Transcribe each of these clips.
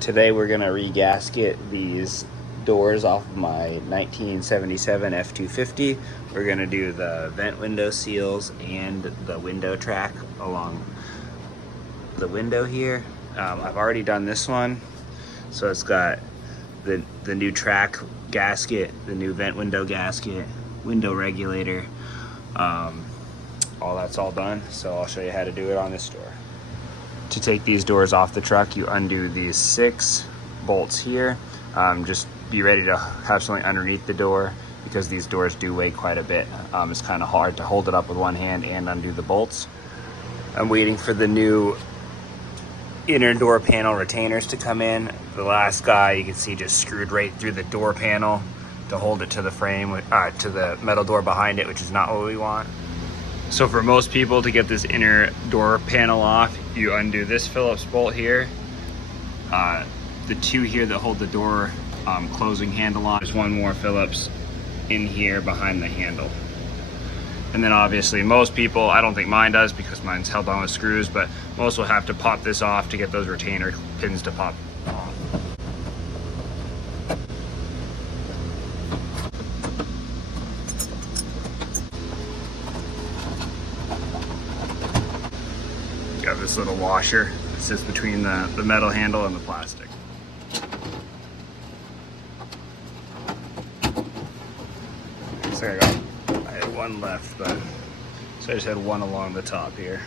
Today we're gonna re-gasket these doors off of my 1977 F-250. We're gonna do the vent window seals and the window track along the window here. I've already done this one, so it's got the new track gasket, the new vent window gasket, window regulator. All that's all done, so I'll show you how to do it on this door. To take these doors off the truck, you undo these 6 bolts here. Just be ready to have something underneath the door because these doors do weigh quite a bit. It's kind of hard to hold it up with one hand and undo the bolts. I'm waiting for the new inner door panel retainers to come in. The last guy you can see just screwed right through the door panel to hold it to the frame, to the metal door behind it, which is not what we want. So for most people, to get this inner door panel off, you undo this Phillips bolt here. The 2 here that hold the door closing handle on. There's one more Phillips in here behind the handle. And then obviously most people, I don't think mine does because mine's held on with screws, but most will have to pop this off to get those retainer pins to pop off. Got this little washer that sits between the metal handle and the plastic. So I had one left, but so I just had one along the top here.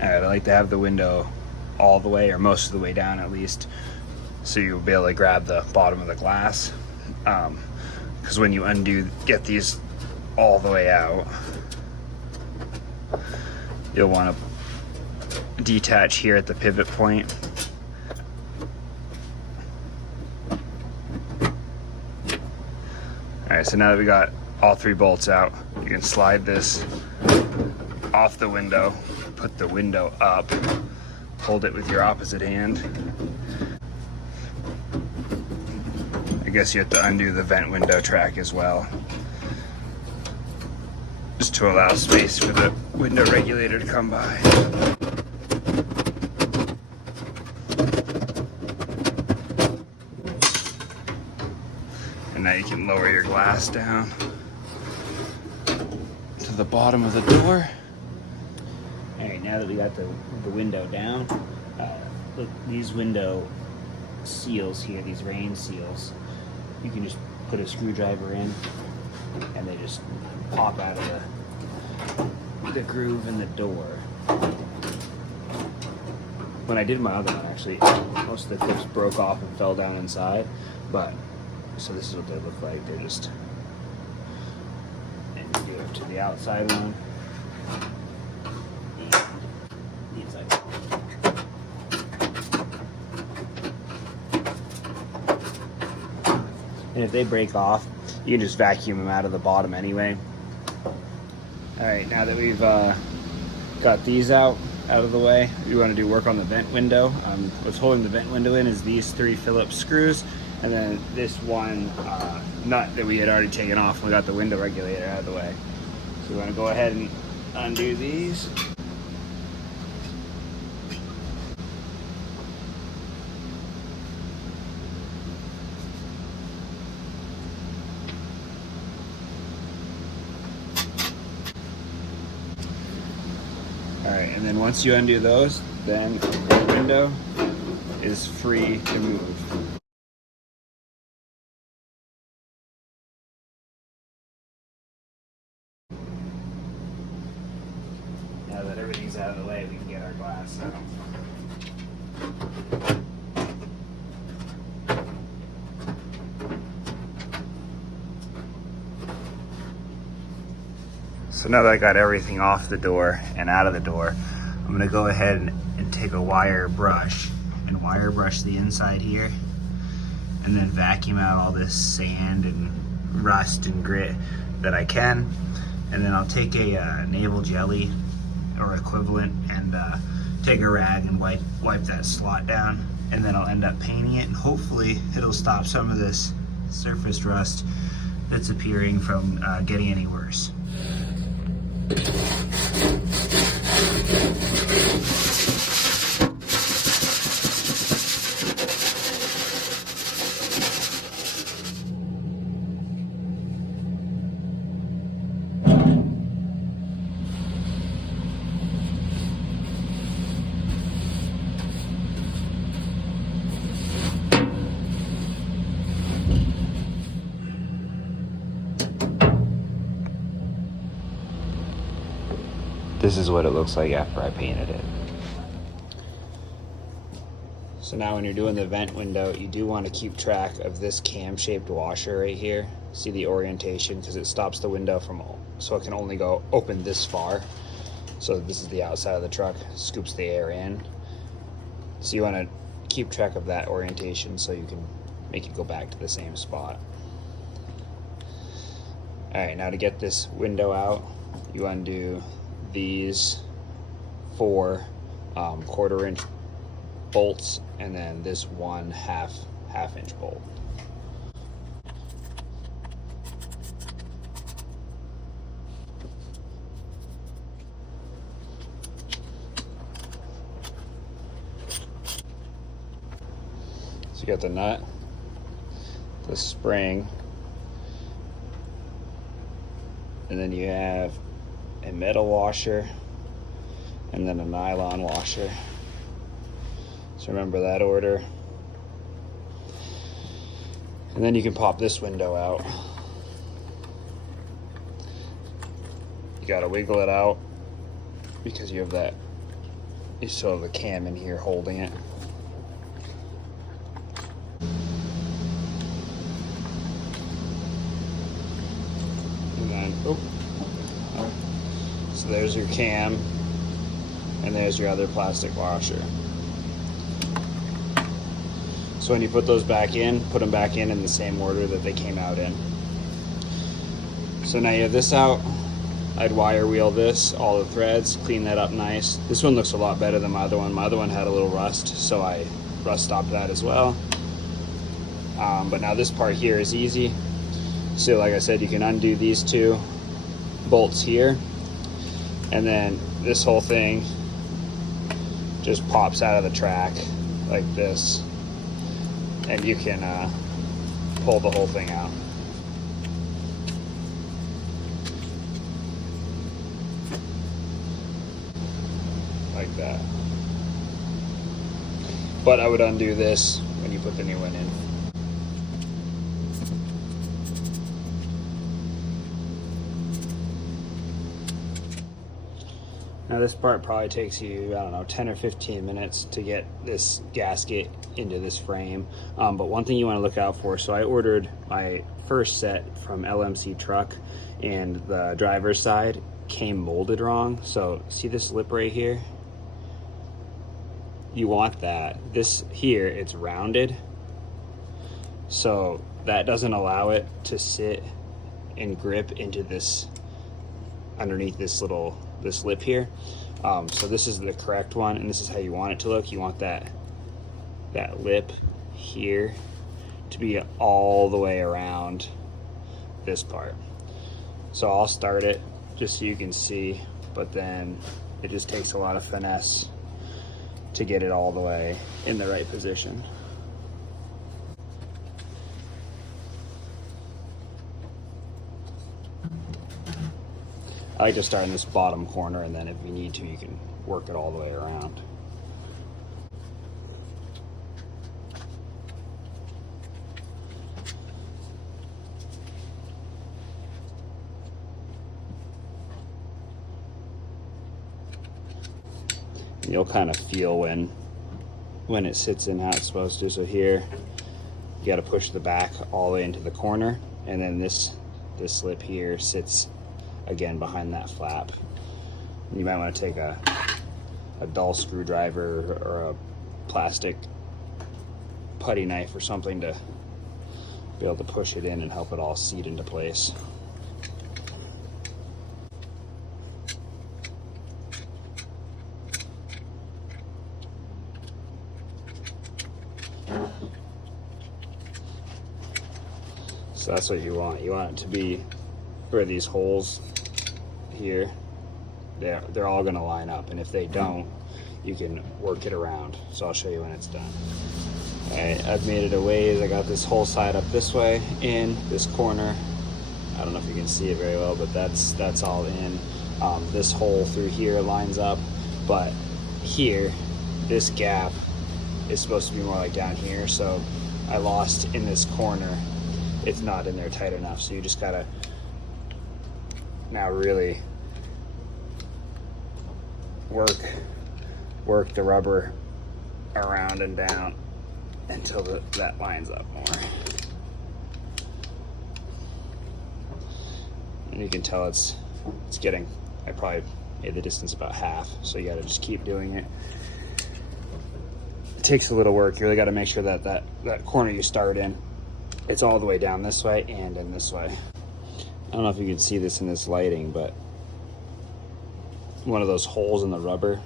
Alright, I like to have the window all the way, or most of the way down at least, so you'll be able to grab the bottom of the glass. Because when you get these all the way out, you'll want to detach here at the pivot point. Alright, so now that we got all 3 bolts out, you can slide this off the window, put the window up, hold it with your opposite hand. I guess you have to undo the vent window track as well, just to allow space for the window regulator to come by. And now you can lower your glass down to the bottom of the door. All right, now that we got the window down, look, these window seals here, these rain seals, you can just put a screwdriver in and they just pop out of the groove in the door. When I did my other one, actually, most of the clips broke off and fell down inside, but so this is what they look like. They're just, and you do it to the outside one and the inside one. And if they break off, you can just vacuum them out of the bottom anyway. All right, now that we've got these out of the way, we want to do work on the vent window. What's holding the vent window in is these 3 Phillips screws, and then this one nut that we had already taken off when we got the window regulator out of the way. So we want to go ahead and undo these. All right, and then once you undo those, then the window is free to move. Now that everything's out of the way, we can get our glass out. So now that I got everything off the door and out of the door, I'm gonna go ahead and take a wire brush and wire brush the inside here, and then vacuum out all this sand and rust and grit that I can. And then I'll take a navel jelly or equivalent and take a rag and wipe that slot down, and then I'll end up painting it, and hopefully it'll stop some of this surface rust that's appearing from getting any worse. this is what it looks like after I painted it. So now when you're doing the vent window, you do want to keep track of this cam-shaped washer right here. See the orientation, because it stops the window from, so it can only go open this far. So this is the outside of the truck, scoops the air in. So you want to keep track of that orientation so you can make it go back to the same spot. All right, now to get this window out, you undo these 4 1/4 inch bolts, and then this 1 half inch bolt. So you got the nut, the spring, and then you have a metal washer and then a nylon washer. So remember that order. And then you can pop this window out. You gotta wiggle it out because you have that, you still have the cam in here holding it. And then, so there's your cam, and there's your other plastic washer. So when you put those back in, put them back in the same order that they came out in. So now you have this out. I'd wire wheel this, all the threads, clean that up nice. This one looks a lot better than my other one. My other one had a little rust, so I rust stopped that as well. But now this part here is easy. So like I said, you can undo these 2 bolts here, and then this whole thing just pops out of the track like this, and you can pull the whole thing out. Like that. But I would undo this when you put the new one in. Now this part probably takes you, I don't know, 10 or 15 minutes to get this gasket into this frame. But one thing you want to look out for, so I ordered my first set from LMC Truck, and the driver's side came molded wrong. So see this lip right here? You want that. This here, it's rounded. So that doesn't allow it to sit and grip into this, underneath this lip here. So this is the correct one, and this is how you want it to look. You want that lip here to be all the way around this part. So I'll start it just so you can see, but then it just takes a lot of finesse to get it all the way in the right position. I like to start in this bottom corner, and then if you need to, you can work it all the way around. You'll kind of feel when it sits in how it's supposed to. So here, you got to push the back all the way into the corner, and then this lip here sits again behind that flap. You might want to take a dull screwdriver or a plastic putty knife or something to be able to push it in and help it all seat into place. So that's what you want. You want it to be where these holes here, they're all going to line up, and if they don't, you can work it around. So I'll show you when it's done. All right, I've made it a ways. I got this whole side up this way in this corner. I don't know if you can see it very well, but that's all in. This hole through here lines up, but here, this gap is supposed to be more like down here, so I lost in this corner. It's not in there tight enough, so you just gotta now really work the rubber around and down until that lines up more. And you can tell it's getting, I probably made the distance about half, so you gotta just keep doing it. It takes a little work. You really gotta make sure that corner you start in, it's all the way down this way and in this way. I don't know if you can see this in this lighting, but one of those holes in the rubber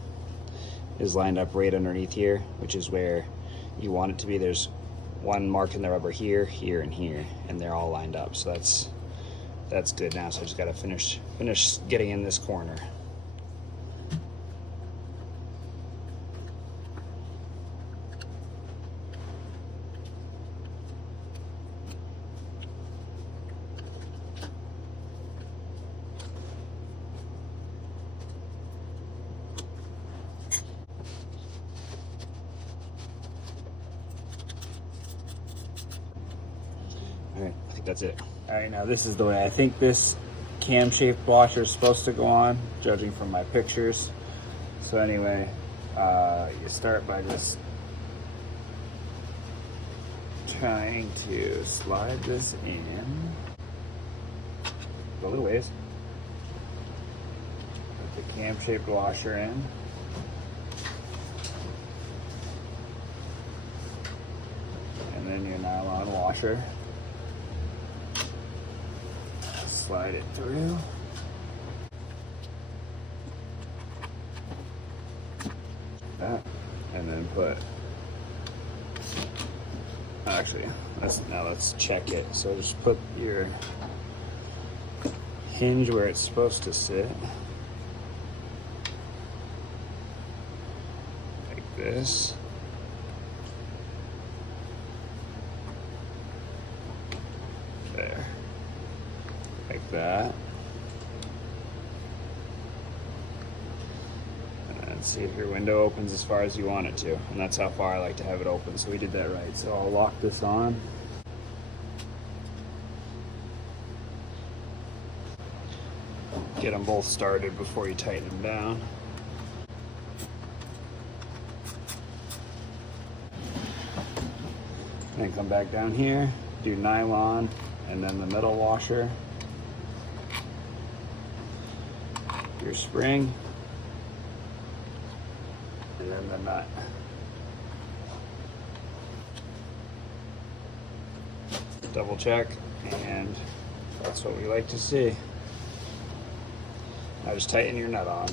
is lined up right underneath here, which is where you want it to be. There's one mark in the rubber here, here, and here, and they're all lined up. So that's good now. So I just gotta finish getting in this corner. All right, I think that's it. All right, now this is the way I think this cam-shaped washer is supposed to go on, judging from my pictures. So anyway, you start by just trying to slide this in a little ways. Put the cam-shaped washer in. And then your nylon washer. Slide it through. That, and then put, actually, let's check it. So just put your hinge where it's supposed to sit. Like this. There. Like that. And then see if your window opens as far as you want it to. And that's how far I like to have it open. So we did that right. So I'll lock this on. Get them both started before you tighten them down. Then come back down here, do nylon, and then the metal washer, your spring, and then the nut. Double check, and that's what we like to see. Now just tighten your nut on.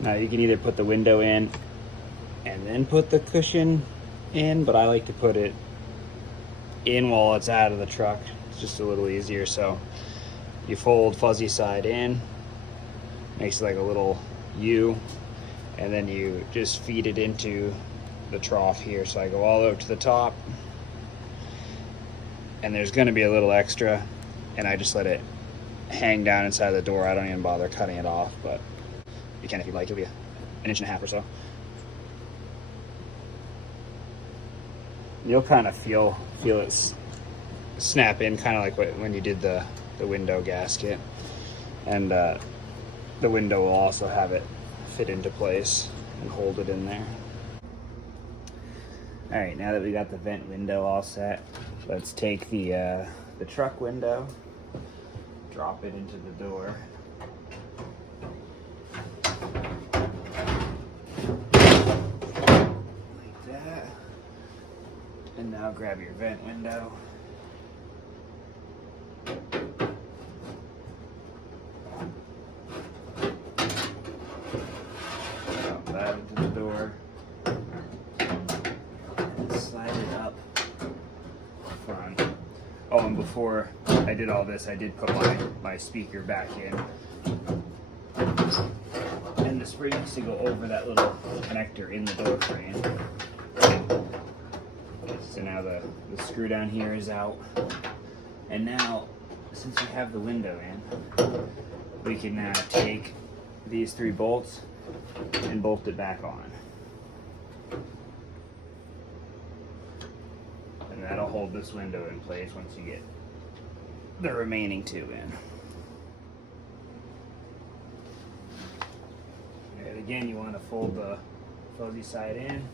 Now you can either put the window in and then put the cushion in, but I like to put it in while it's out of the truck. It's just a little easier. So you fold fuzzy side in, makes it like a little U, and then you just feed it into the trough here. So I go all the way up to the top, and there's gonna be a little extra, and I just let it hang down inside the door. I don't even bother cutting it off, but you can if you'd like. It'll be 1.5 inches or so. You'll kind of feel it snap in, kind of like when you did the window gasket, and the window will also have it fit into place and hold it in there. All right, now that we got the vent window all set, let's take the truck window, drop it into the door. Like that. And now grab your vent window. Drop that into the door. Slide it up front. Oh, and before I did all this, I did put my speaker back in. And the spring needs to go over that little connector in the door frame. So now the screw down here is out. And now, since we have the window in, we can now take these 3 bolts and bolt it back on. And that'll hold this window in place once you get the remaining two in. And again, you want to fold the fuzzy side in and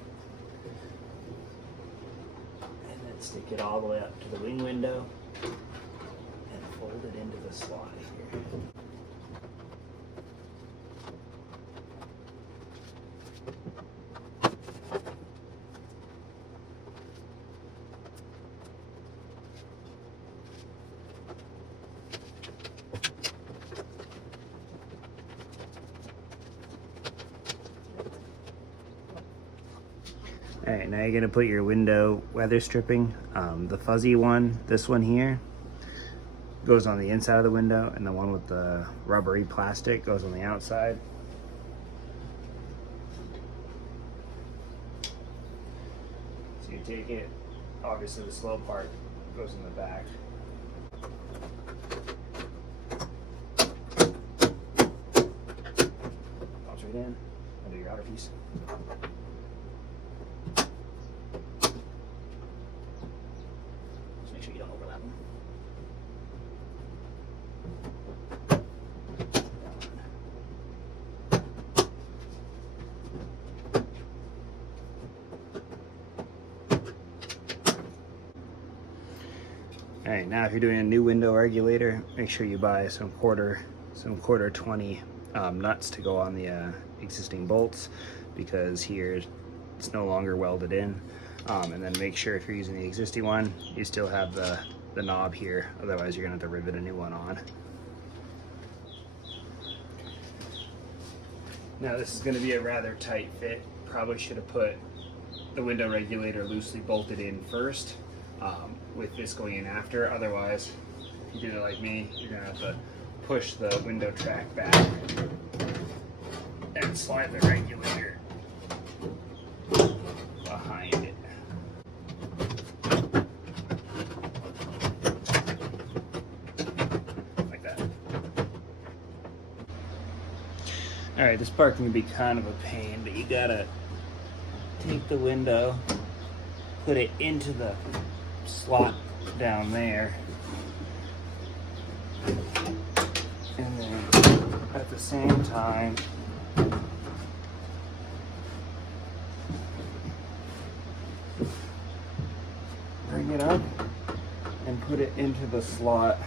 then stick it all the way up to the wing window and fold it into the slot here. All right, now you're gonna put your window weather stripping. The fuzzy one, this one here, goes on the inside of the window, and the one with the rubbery plastic goes on the outside. So you take it, obviously the slow part goes in the back. Pops right in, under your outer piece. Make sure you don't overlap them. All right, now if you're doing a new window regulator, make sure you buy some quarter 20 nuts to go on the existing bolts, because here it's no longer welded in. And then make sure if you're using the existing one, you still have the knob here, otherwise you're gonna have to rivet a new one on. Now this is gonna be a rather tight fit. Probably should have put the window regulator loosely bolted in first, with this going in after. Otherwise, if you do it like me, you're gonna have to push the window track back and slide the regulator behind it. Like that. All right, this part can be kind of a pain, but you gotta take the window, put it into the slot down there, and then at the same time bring it up and put it into the slot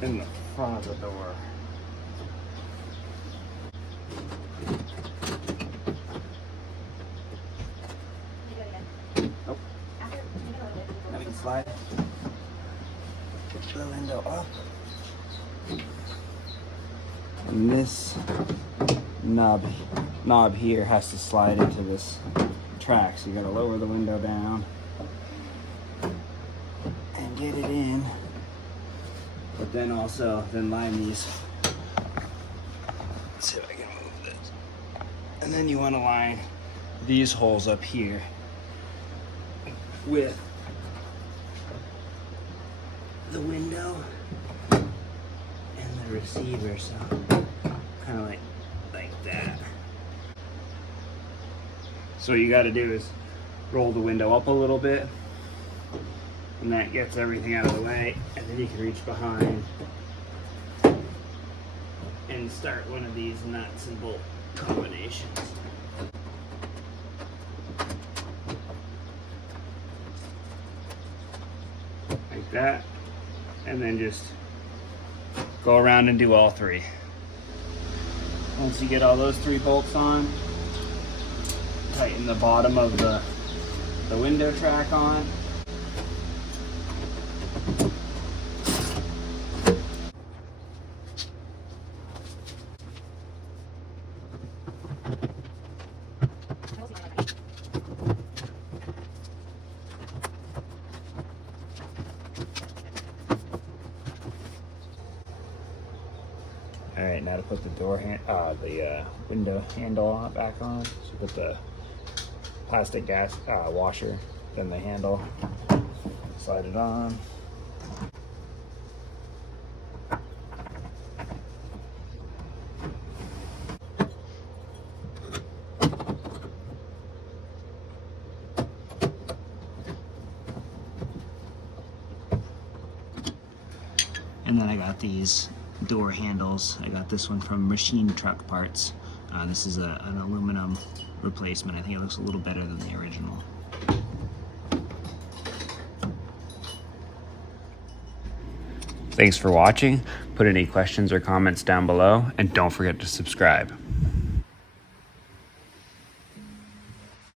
in the front of the door. Nope. Now we can slide the window up. And this knob here has to slide into this track, so you gotta lower the window down and get it in, but then also line these. Let's see if I can move this. And then you want to line these holes up here with the window and the receiver, so kind of like that. So what you got to do is roll the window up a little bit, and that gets everything out of the way, and then you can reach behind and start one of these nuts and bolt combinations. Like that, and then just go around and do all three. Once you get all those three bolts on, tighten the bottom of the window track on. All right, now to put the window handle back on. So put the plastic gas washer, then the handle, slide it on. And then I got these door handles. I got this one from Machine Truck Parts. This is an aluminum replacement. I think it looks a little better than the original. Thanks for watching. Put any questions or comments down below, and don't forget to subscribe.